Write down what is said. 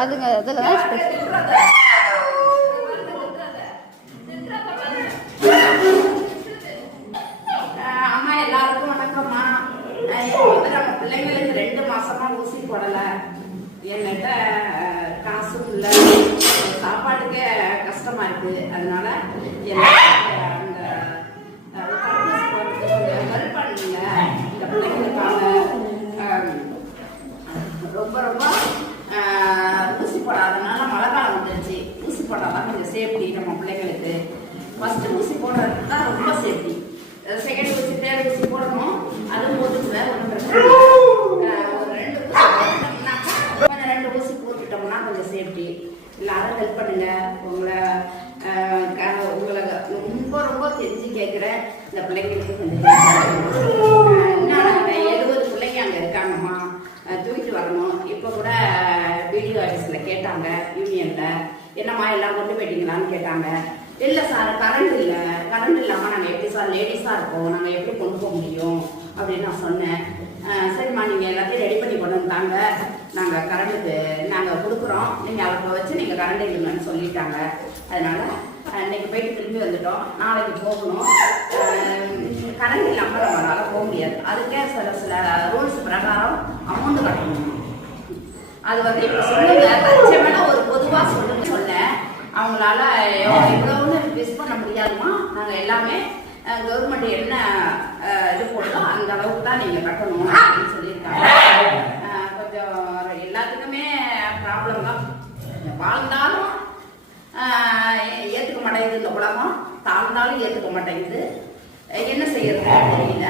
அதுங்க அதில் தான் அம்மா எல்லாருக்கும் வணக்கம்மா. நம்ம பிள்ளைங்களுக்கு 2 மாசமா ஊசி போடல. என்கிட்ட காசும் இல்லை, சாப்பாட்டுக்கே கஷ்டமா இருக்கு. அதனால அந்த ஹெல்ப் பண்ணுங்க. இந்த பிள்ளைங்களுக்காக ரொம்ப ரொம்ப ஊசி போடாதனால மழை காலம் வந்துருச்சு. ஊசி போடாதான் கொஞ்சம் சேஃப்டி நம்ம பிள்ளைங்களுக்கு. ஃபர்ஸ்ட் ஊசி போடுறது தான் ரொம்ப சேஃப்டி. செகண்ட் ஊசி, தேர்ட் ஊசி போடணும். அதுவும் போட்டுச்சுல ஒன்றும் பிரச்சனை இல்லை. ஒரு 2 ஊசி போட்டுட்டோம்னா கொஞ்சம் சேஃப்டி. எல்லாரும் ஹெல்ப் பண்ணுங்க. உங்களை ரொம்ப ரொம்ப தெரிஞ்சு கேட்குறேன். இந்த பிள்ளைங்களுக்கு கொஞ்சம் இன்னும் 70 பிள்ளைங்க அங்கே இருக்காங்கம்மா, தூக்கிட்டு வரணும். இப்போ கூட பிடிஓ ஆஃபீஸில் கேட்டாங்க, யூனியனில், என்னம்மா எல்லாம் கொண்டு போயிட்டீங்களான்னு கேட்டாங்க. இல்லை சார், கரண்ட் இல்லை, கரண்ட் இல்லாமல் நாங்கள் எப்படி சார் லேடிஸாக இருக்கோம், நாங்கள் எப்படி கொண்டு போக முடியும் அப்படின்னு நான் சொன்னேன். சரிம்மா, நீங்கள் எல்லாத்தையும் ரெடி பண்ணி கொண்டு வந்தாங்க, நாங்கள் கரண்ட்டுக்கு நாங்கள் கொடுக்குறோம், நீங்கள் அவரை வச்சு நீங்கள் கரண்ட் இல்லைங்கன்னு சொல்லிட்டாங்க. அதனால் இன்னைக்கு போயிட்டு திரும்பி வந்துட்டோம். நாளைக்கு போகணும். கரண்ட் இல்லாமல் நம்மளால் போக முடியாது. அதுக்கே சில ரூல்ஸ் பிரகாரம் அமௌண்ட் கட்டணும். அது வந்து இப்போ சொல்லுங்க, லட்சமெல்லாம் ஒரு பொதுவாக சொல்லுங்க சொன்னேன். அவங்களால இவ்வளவுன்னு மிஸ் பண்ண முடியாதுமா, நாங்கள் எல்லாமே கவர்மெண்ட் என்ன இது போடுதோ அந்த அளவுக்கு தான் நீங்கள் கட்டணும் அப்படின்னு சொல்லியிருக்காங்க. கொஞ்சம் எல்லாத்துக்குமே ப்ராப்ளம் தான். வாழ்ந்தாலும் ஏற்றுக்க மாட்டேங்குது இந்த உலகம், தாழ்ந்தாலும் ஏற்றுக்க மாட்டேங்குது. என்ன செய்யறது தெரியல.